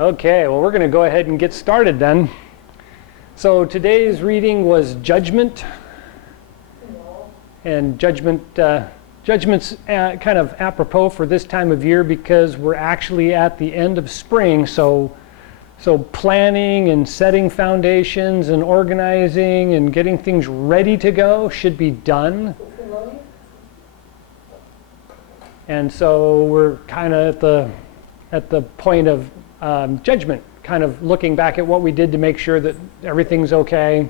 Okay, well, we're going to go ahead and get started then. So today's reading was Judgment. And Judgment's kind of apropos for this time of year because we're actually at the end of spring. So planning and setting foundations and organizing and getting things ready to go should be done. And so we're kind of at the point of judgment, kind of looking back at what we did to make sure that everything's okay,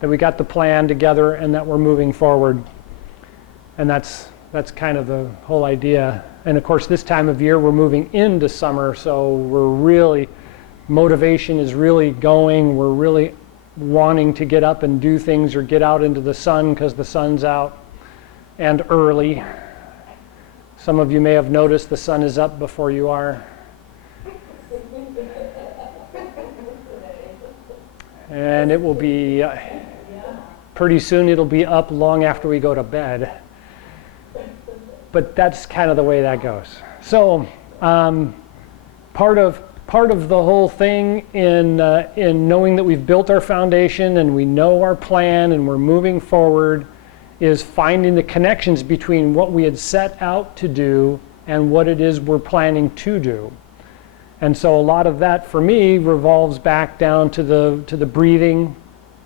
that we got the plan together, and that we're moving forward. And that's kind of the whole idea. And of course, this time of year, we're moving into summer, so motivation is really going. We're really wanting to get up and do things or get out into the sun because the sun's out and early. Some of you may have noticed the sun is up before you are. And it will be, pretty soon it'll be up long after we go to bed. But that's kind of the way that goes. So part of the whole thing in knowing that we've built our foundation and we know our plan and we're moving forward is finding the connections between what we had set out to do and what it is we're planning to do. And so a lot of that for me revolves back down to the breathing,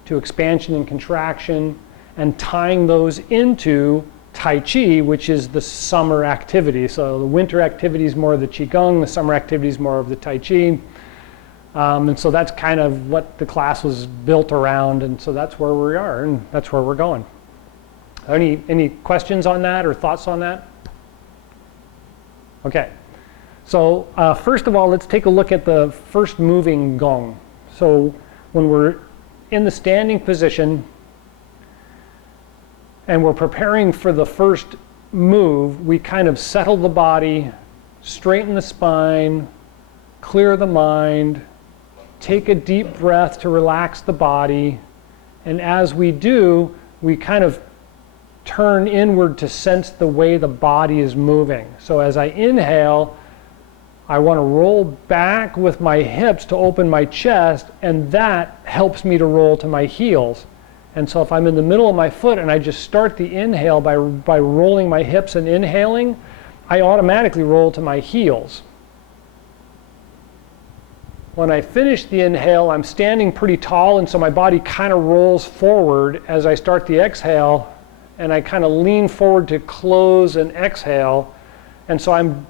to expansion and contraction, and tying those into Tai Chi, which is the summer activity. So the winter activity is more of the Chi Gung, the summer activity is more of the Tai Chi. And so that's kind of what the class was built around, and so that's where we are, and that's where we're going. Any questions on that or thoughts on that? Okay. So first of all, let's take a look at the first moving gong. So when we're in the standing position and we're preparing for the first move, we kind of settle the body, straighten the spine, clear the mind, take a deep breath to relax the body, and as we do, we kind of turn inward to sense the way the body is moving. So as I inhale, I want to roll back with my hips to open my chest, and that helps me to roll to my heels. And so if I'm in the middle of my foot and I just start the inhale by rolling my hips and inhaling, I automatically roll to my heels. When I finish the inhale, I'm standing pretty tall, and so my body kind of rolls forward as I start the exhale, and I kind of lean forward to close and exhale, and so I'm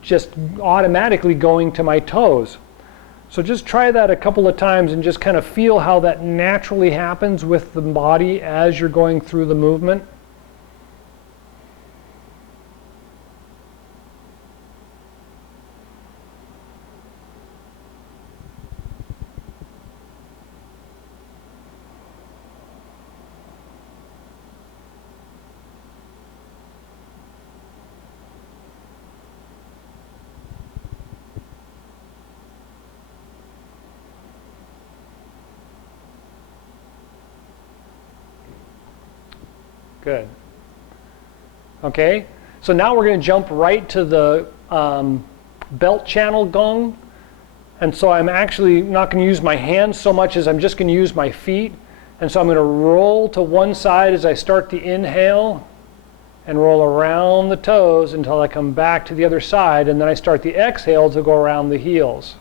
just automatically going to my toes. So just try that a couple of times and just kind of feel how that naturally happens with the body as you're going through the movement. Good. Okay, so now we're going to jump right to the belt channel gong. And so I'm actually not going to use my hands so much as I'm just going to use my feet. And so I'm going to roll to one side as I start the inhale and roll around the toes until I come back to the other side. And then I start the exhale to go around the heels.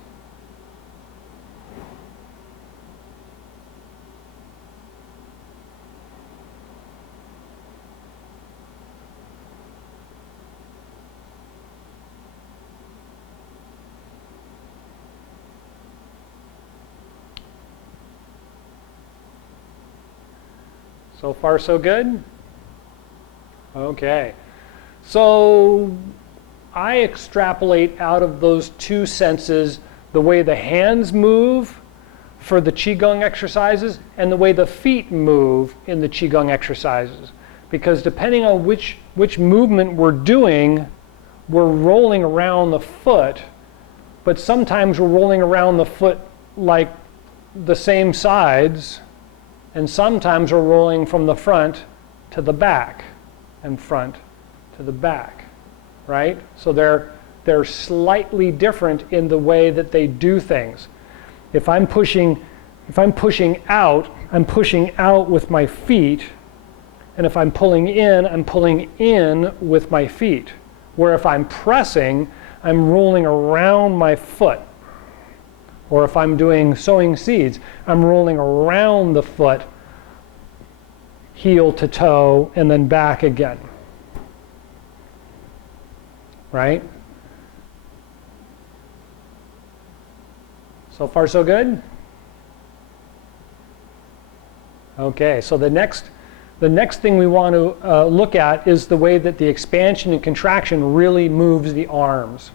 So far, so good? Okay. So I extrapolate out of those two senses the way the hands move for the Chi Gung exercises and the way the feet move in the Chi Gung exercises. Because depending on which movement we're doing, we're rolling around the foot, but sometimes we're rolling around the foot like the same sides, and sometimes we're rolling from the front to the back and front to the back, right? So they're they're slightly different in the way that they do things. If I'm pushing out, I'm pushing out with my feet, and if I'm pulling in with my feet. Where if I'm pressing, I'm rolling around my foot. Or if I'm doing sowing seeds, I'm rolling around the foot, heel to toe, and then back again. Right? So far, so good? Okay, so the next thing we want to look at is the way that the expansion and contraction really moves the arms.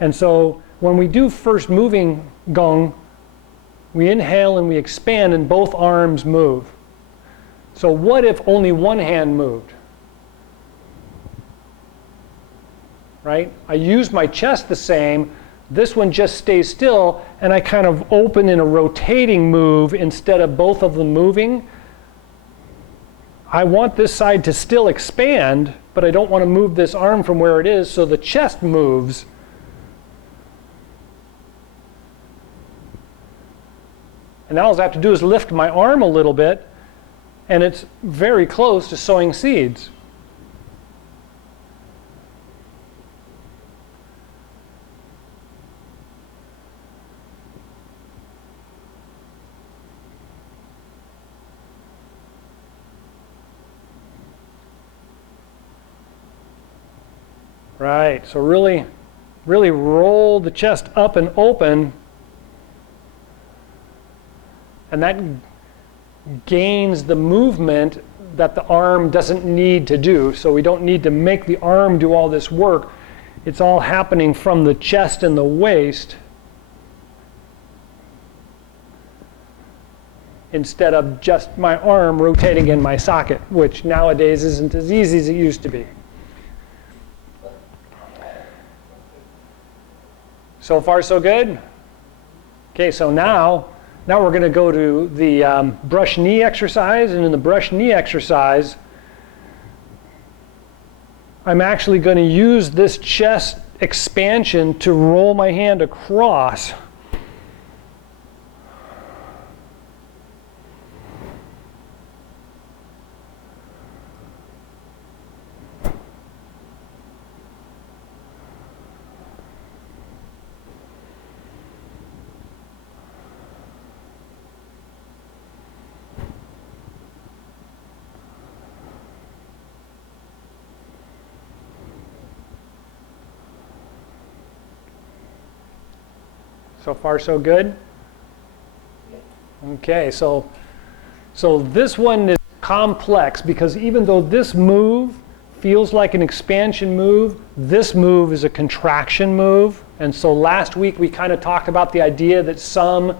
And so when we do first moving Gung, we inhale and we expand and both arms move. So what if only one hand moved? Right? I use my chest the same. This one just stays still, and I kind of open in a rotating move instead of both of them moving. I want this side to still expand, but I don't want to move this arm from where it is, so the chest moves. And now all I have to do is lift my arm a little bit, and it's very close to sowing seeds. Right, so really roll the chest up and open, and that gains the movement that the arm doesn't need to do. So we don't need to make the arm do all this work. It's all happening from the chest and the waist instead of just my arm rotating in my socket, which nowadays isn't as easy as it used to be. So far, so good? Okay, so now we're going to go to the brush knee exercise, and in the brush knee exercise, I'm actually going to use this chest expansion to roll my hand across. So far, so good? Okay, so this one is complex because even though this move feels like an expansion move, this move is a contraction move. And so last week we kind of talked about the idea that some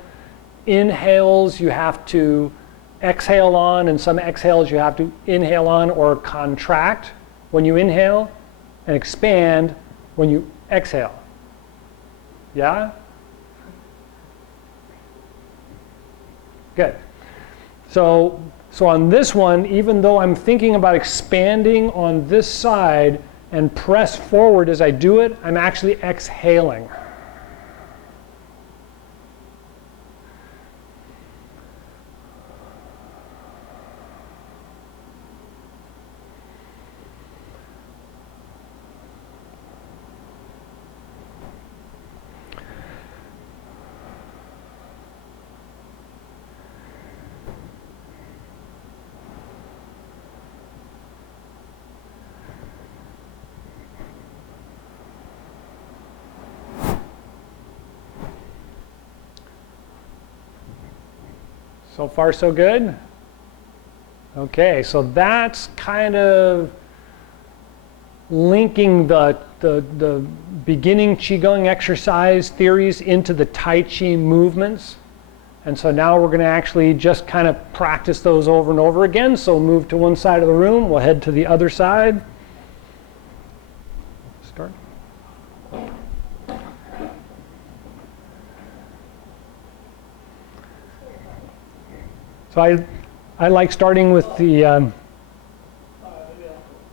inhales you have to exhale on and some exhales you have to inhale on or contract when you inhale and expand when you exhale. Yeah? Good. So on this one, even though I'm thinking about expanding on this side and press forward as I do it, I'm actually exhaling. So far, so good? Okay, so that's kind of linking the beginning Chi Gung exercise theories into the Tai Chi movements. And so now we're going to actually just kind of practice those over and over again. So move to one side of the room. We'll head to the other side. Start. So I like starting with the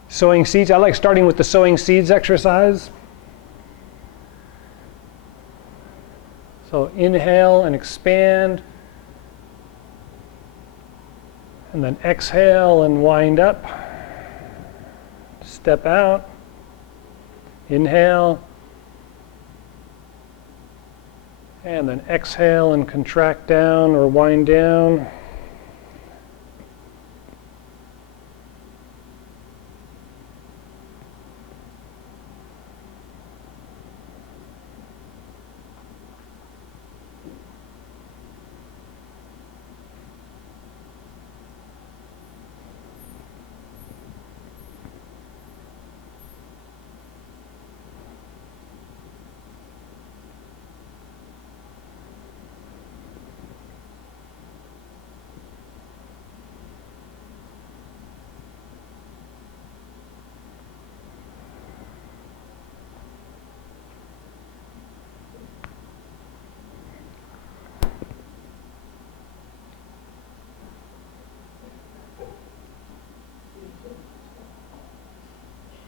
sowing seeds. I like starting with the sowing seeds exercise. So inhale and expand. And then exhale and wind up. Step out. Inhale. And then exhale and contract down or wind down.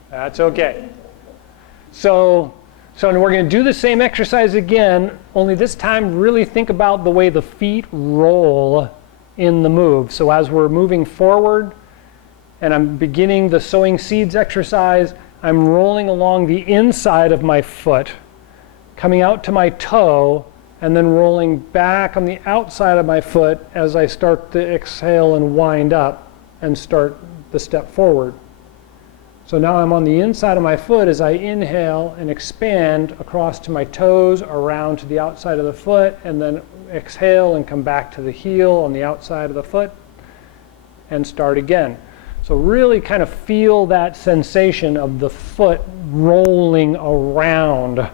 That's okay. So we're going to do the same exercise again, only this time really think about the way the feet roll in the move. So as we're moving forward and I'm beginning the sowing seeds exercise, I'm rolling along the inside of my foot, coming out to my toe, and then rolling back on the outside of my foot as I start to exhale and wind up and start the step forward. So now I'm on the inside of my foot as I inhale and expand across to my toes, around to the outside of the foot, and then exhale and come back to the heel on the outside of the foot and start again. So really kind of feel that sensation of the foot rolling around.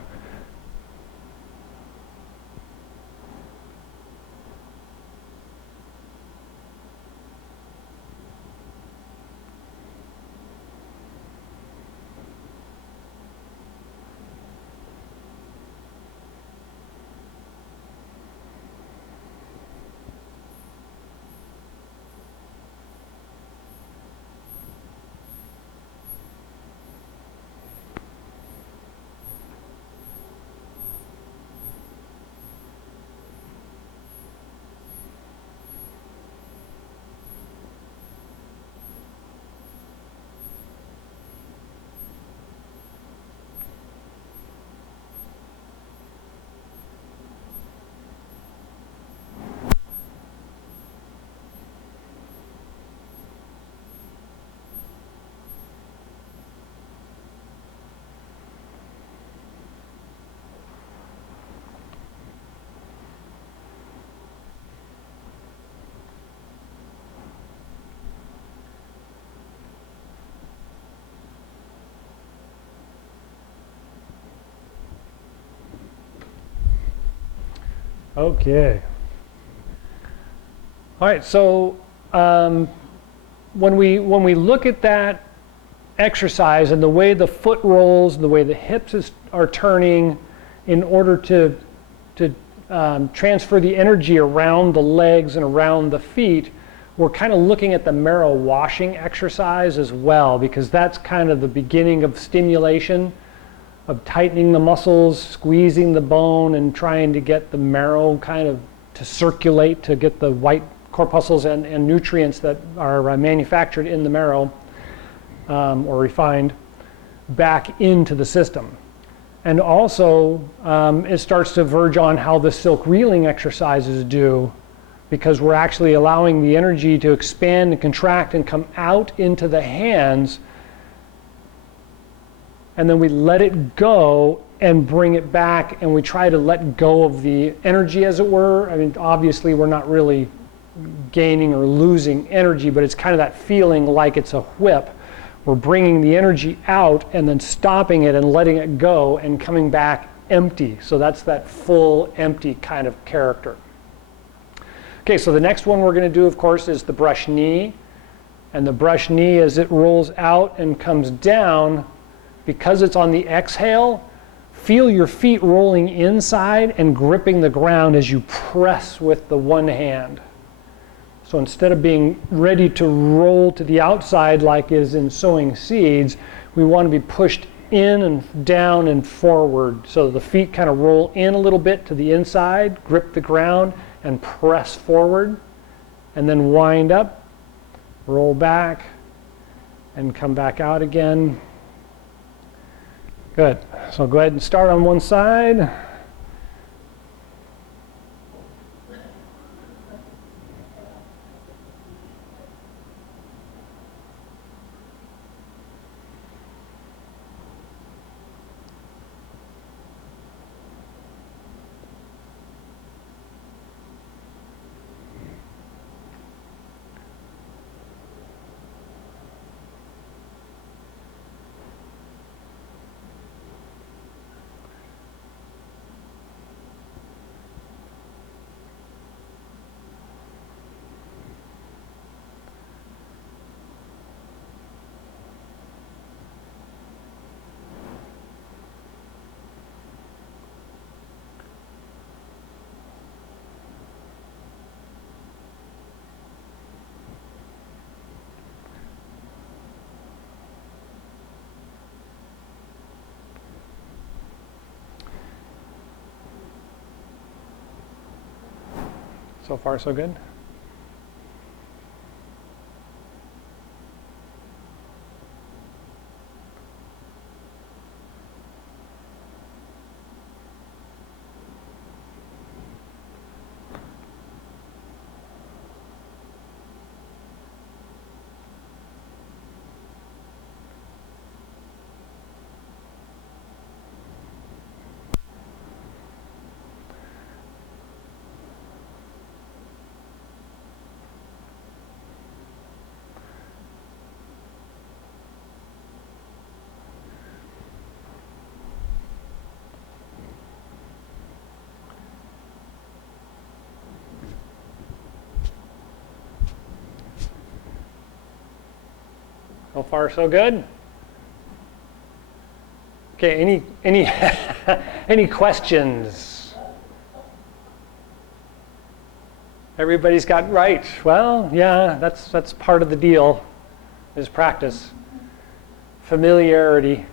Okay. All right, so when we look at that exercise and the way the foot rolls, the way the hips are turning in order to transfer the energy around the legs and around the feet, we're kind of looking at the marrow washing exercise as well, because that's kind of the beginning of stimulation, of tightening the muscles, squeezing the bone, and trying to get the marrow kind of to circulate, to get the white corpuscles and nutrients that are manufactured in the marrow or refined back into the system. And also, it starts to verge on how the silk reeling exercises do, because we're actually allowing the energy to expand and contract and come out into the hands, and then we let it go and bring it back, and we try to let go of the energy, as it were. I mean, obviously we're not really gaining or losing energy, but it's kind of that feeling like it's a whip. We're bringing the energy out and then stopping it and letting it go and coming back empty. So that's that full empty kind of character. Okay, so the next one we're going to do, of course, is the brush knee. And the brush knee, as it rolls out and comes down, because it's on the exhale, feel your feet rolling inside and gripping the ground as you press with the one hand. So instead of being ready to roll to the outside like is in sowing seeds, we want to be pushed in and down and forward. So the feet kind of roll in a little bit to the inside, grip the ground, and press forward. And then wind up, roll back, and come back out again. Good. So go ahead and start on one side. So far, so good? So far, so good? Okay, any any questions? Everybody's got right. Well, yeah, that's part of the deal, is practice, familiarity.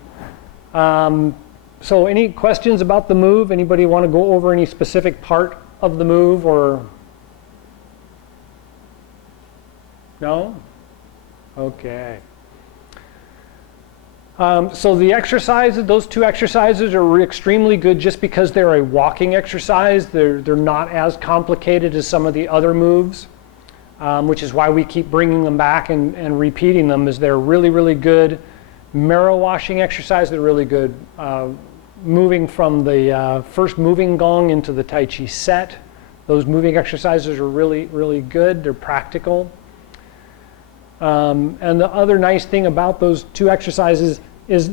So any questions about the move? Anybody want to go over any specific part of the move, or no? Okay. So the exercises, those two exercises are extremely good just because they're a walking exercise. They're not as complicated as some of the other moves, which is why we keep bringing them back and repeating them, is they're really, really good marrow washing exercise. They're really good moving from the first moving gong into the Tai Chi set. Those moving exercises are really, really good. They're practical. And the other nice thing about those two exercises is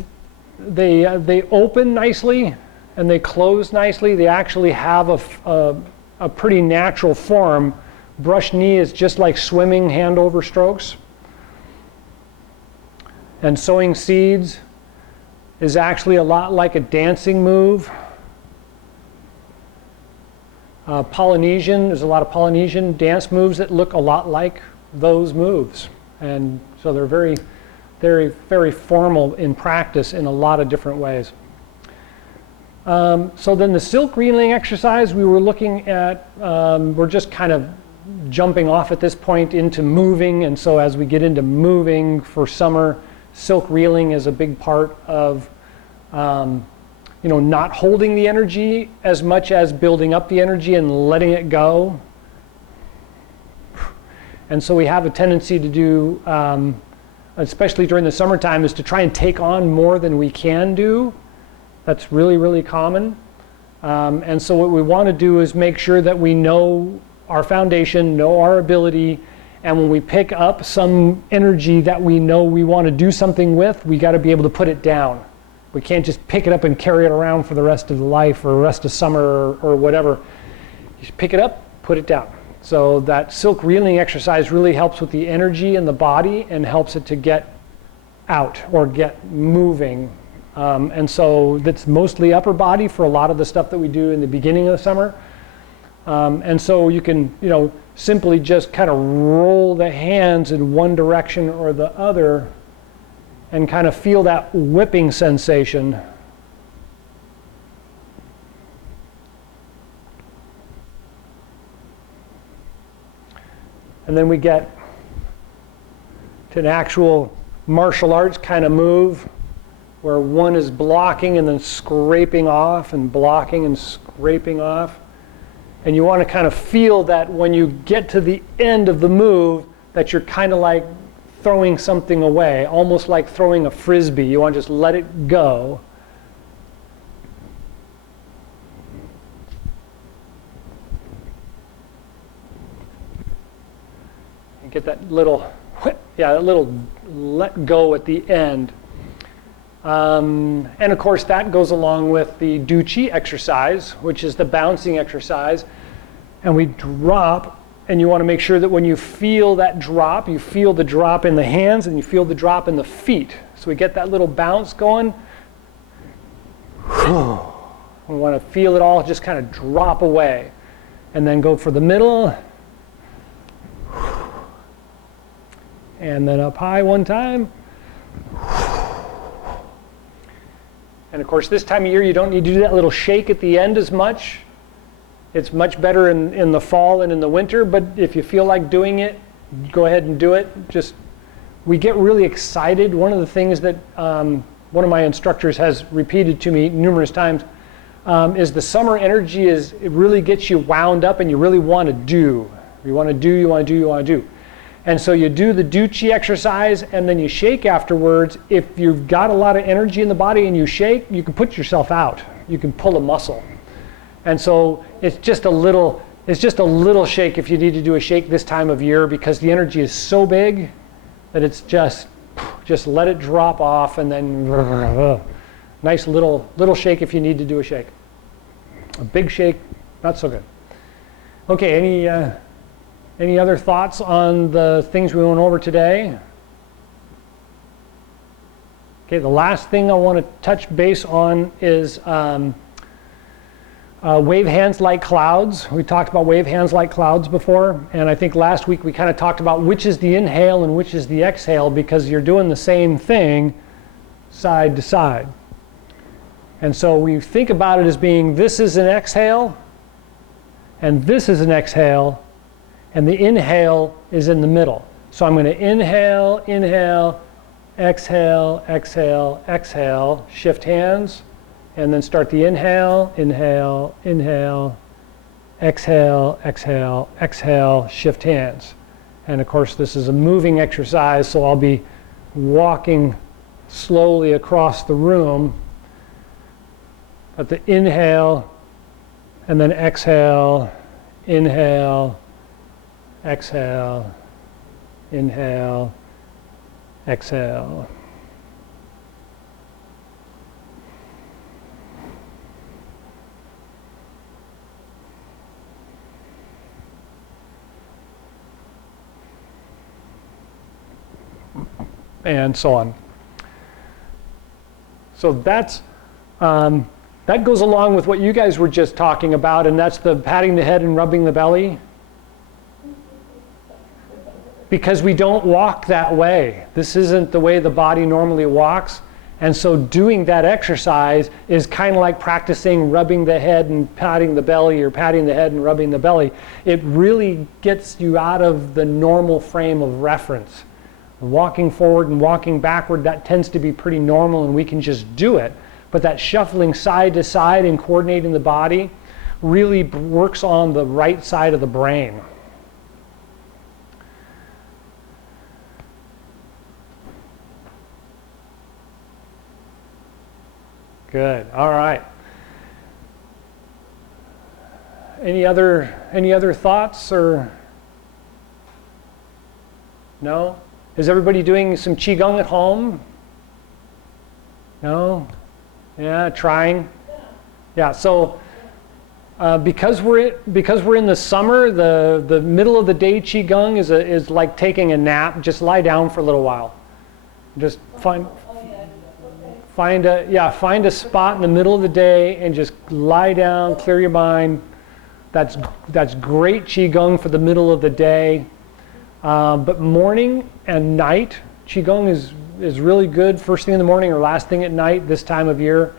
they open nicely and they close nicely. They actually have a pretty natural form. Brush knee is just like swimming hand over strokes. And sowing seeds is actually a lot like a dancing move. Polynesian, there's a lot of Polynesian dance moves that look a lot like those moves. And so they're very, very, very formal in practice in a lot of different ways. So then the silk reeling exercise we were looking at, we're just kind of jumping off at this point into moving. And so as we get into moving for summer, silk reeling is a big part of not holding the energy as much as building up the energy and letting it go. And so we have a tendency to do, especially during the summertime, is to try and take on more than we can do. That's really, really common. And so what we want to do is make sure that we know our foundation, know our ability, and when we pick up some energy that we know we want to do something with, we got to be able to put it down. We can't just pick it up and carry it around for the rest of the life or the rest of summer or whatever. You just pick it up, put it down. So that silk reeling exercise really helps with the energy in the body and helps it to get out or get moving. And so that's mostly upper body for a lot of the stuff that we do in the beginning of the summer. And so you can, simply just kind of roll the hands in one direction or the other and kind of feel that whipping sensation. And then we get to an actual martial arts kind of move where one is blocking and then scraping off and blocking and scraping off. And you want to kind of feel that when you get to the end of the move that you're kind of like throwing something away, almost like throwing a frisbee. You want to just let it go. And get that little, that little let go at the end. And of course that goes along with the Do Chi exercise, which is the bouncing exercise. And we drop, and you want to make sure that when you feel that drop, you feel the drop in the hands and you feel the drop in the feet. So we get that little bounce going. We want to feel it all just kind of drop away. And then go for the middle. And then up high one time. And of course, this time of year, you don't need to do that little shake at the end as much. It's much better in the fall and in the winter, but if you feel like doing it, go ahead and do it. We get really excited. One of the things that one of my instructors has repeated to me numerous times is the summer energy it really gets you wound up and you really want to do. You want to do, you want to do, you want to do. And so you do the Do Chi exercise and then you shake afterwards. If you've got a lot of energy in the body and you shake, you can put yourself out. You can pull a muscle. And so it's just a little shake if you need to do a shake this time of year because the energy is so big that it's just let it drop off and then nice little shake if you need to do a shake. A big shake, not so good. Okay, any other thoughts on the things we went over today? Okay, the last thing I want to touch base on is wave hands like clouds. We talked about wave hands like clouds before, and I think last week we kind of talked about which is the inhale and which is the exhale because you're doing the same thing side to side. And so we think about it as being this is an exhale and this is an exhale, and the inhale is in the middle. So I'm going to inhale, inhale, exhale, exhale, exhale, shift hands, and then start the inhale, inhale, inhale, exhale, exhale, exhale, shift hands. And of course this is a moving exercise, so I'll be walking slowly across the room. But the inhale, and then exhale, inhale, exhale, inhale, exhale. And so on. So that goes along with what you guys were just talking about, and that's the patting the head and rubbing the belly. Because we don't walk that way. This isn't the way the body normally walks. And so doing that exercise is kind of like practicing rubbing the head and patting the belly, or patting the head and rubbing the belly. It really gets you out of the normal frame of reference. Walking forward and walking backward, that tends to be pretty normal and we can just do it. But that shuffling side to side and coordinating the body really works on the right side of the brain. Good. All right. Any other thoughts or no? Is everybody doing some Chi Gung at home? No? Yeah, trying. Yeah. So because we're in the summer, the middle of the day Chi Gung is like taking a nap. Just lie down for a little while. Just find a spot in the middle of the day and just lie down, clear your mind. That's great Chi Gung for the middle of the day. But morning and night, Chi Gung is is really good first thing in the morning or last thing at night this time of year.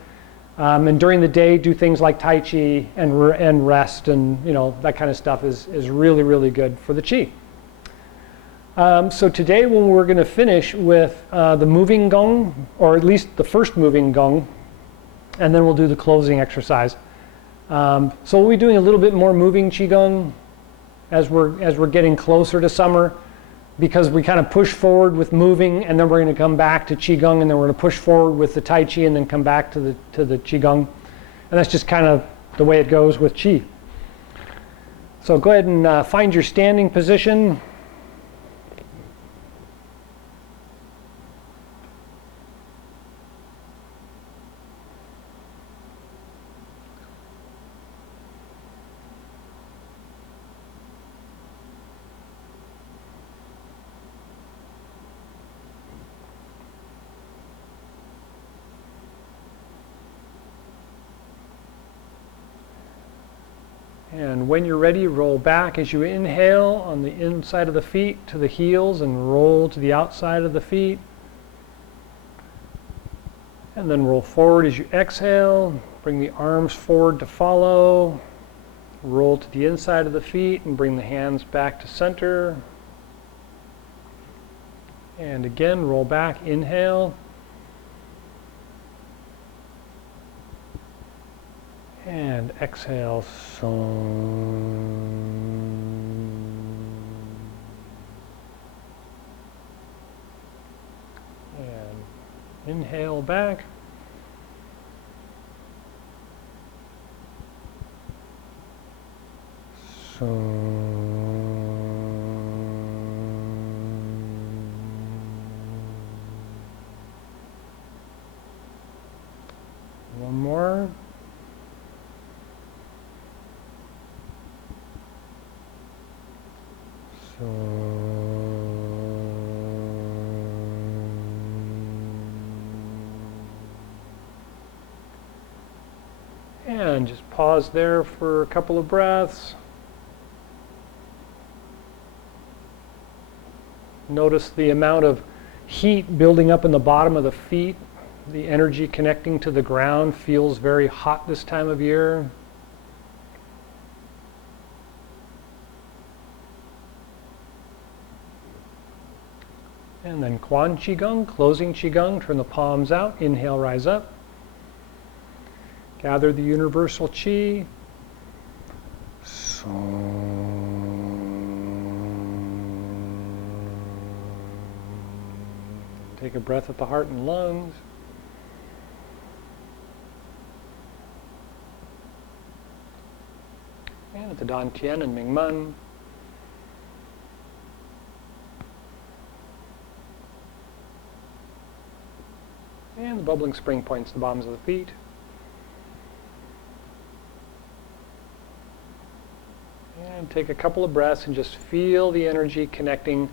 And during the day, do things like Tai Chi and rest, and that kind of stuff is really, really good for the Chi. So today we're going to finish with the moving Gung, or at least the first moving Gung, and then we'll do the closing exercise. So we'll be doing a little bit more moving Chi Gung as we're getting closer to summer, because we kind of push forward with moving, and then we're going to come back to Chi Gung, and then we're going to push forward with the Tai Chi, and then come back to the Chi Gung. And that's just kind of the way it goes with Chi. So go ahead and find your standing position. And when you're ready, roll back as you inhale on the inside of the feet to the heels, and roll to the outside of the feet. And then roll forward as you exhale. Bring the arms forward to follow. Roll to the inside of the feet and bring the hands back to center. And again, roll back, inhale. And exhale, Song. And inhale back. One more. And just pause there for a couple of breaths. Notice the amount of heat building up in the bottom of the feet. The energy connecting to the ground feels very hot this time of year. And then Quan Chi Gung, closing Chi Gung, turn the palms out, inhale, rise up. Gather the universal Chi. Take a breath at the heart and lungs. And at the Dan Tien and Ming Men. And the bubbling spring points to the bottoms of the feet. And take a couple of breaths and just feel the energy connecting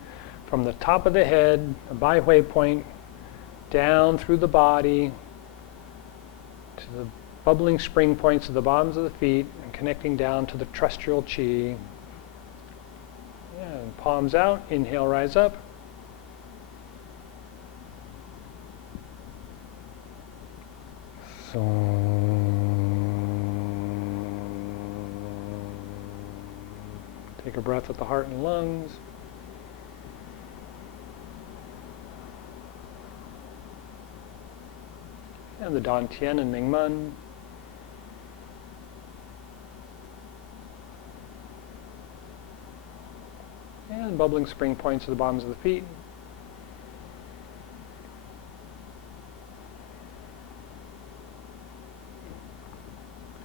from the top of the head, a Bai Hui point, down through the body, to the bubbling spring points at the bottoms of the feet, and connecting down to the terrestrial Chi. And palms out, inhale, rise up. Take a breath at the heart and lungs. And the Dan Tien and Ming Men. And bubbling spring points at the bottoms of the feet.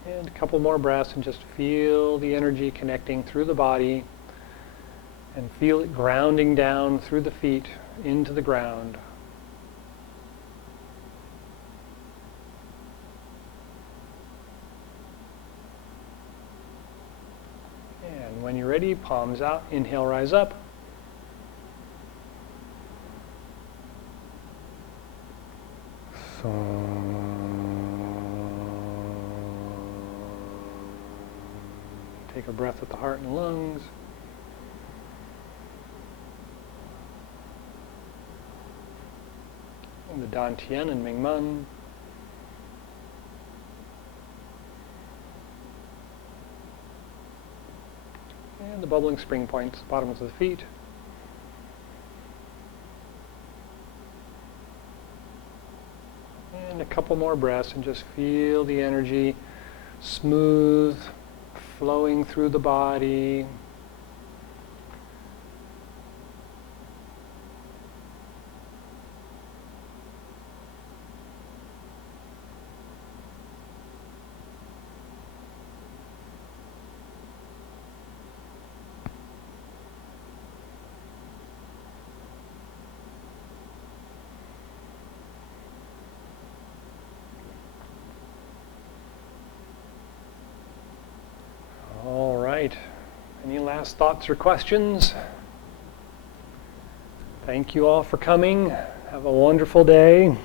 And a couple more breaths and just feel the energy connecting through the body, and feel it grounding down through the feet into the ground. And when you're ready, palms out, inhale, rise up. Take a breath with the heart and lungs. and the Dantian and Mingmen. And the bubbling spring points, bottoms of the feet. And a couple more breaths and just feel the energy smooth, flowing through the body. All right. Any last thoughts or questions? Thank you all for coming. Have a wonderful day.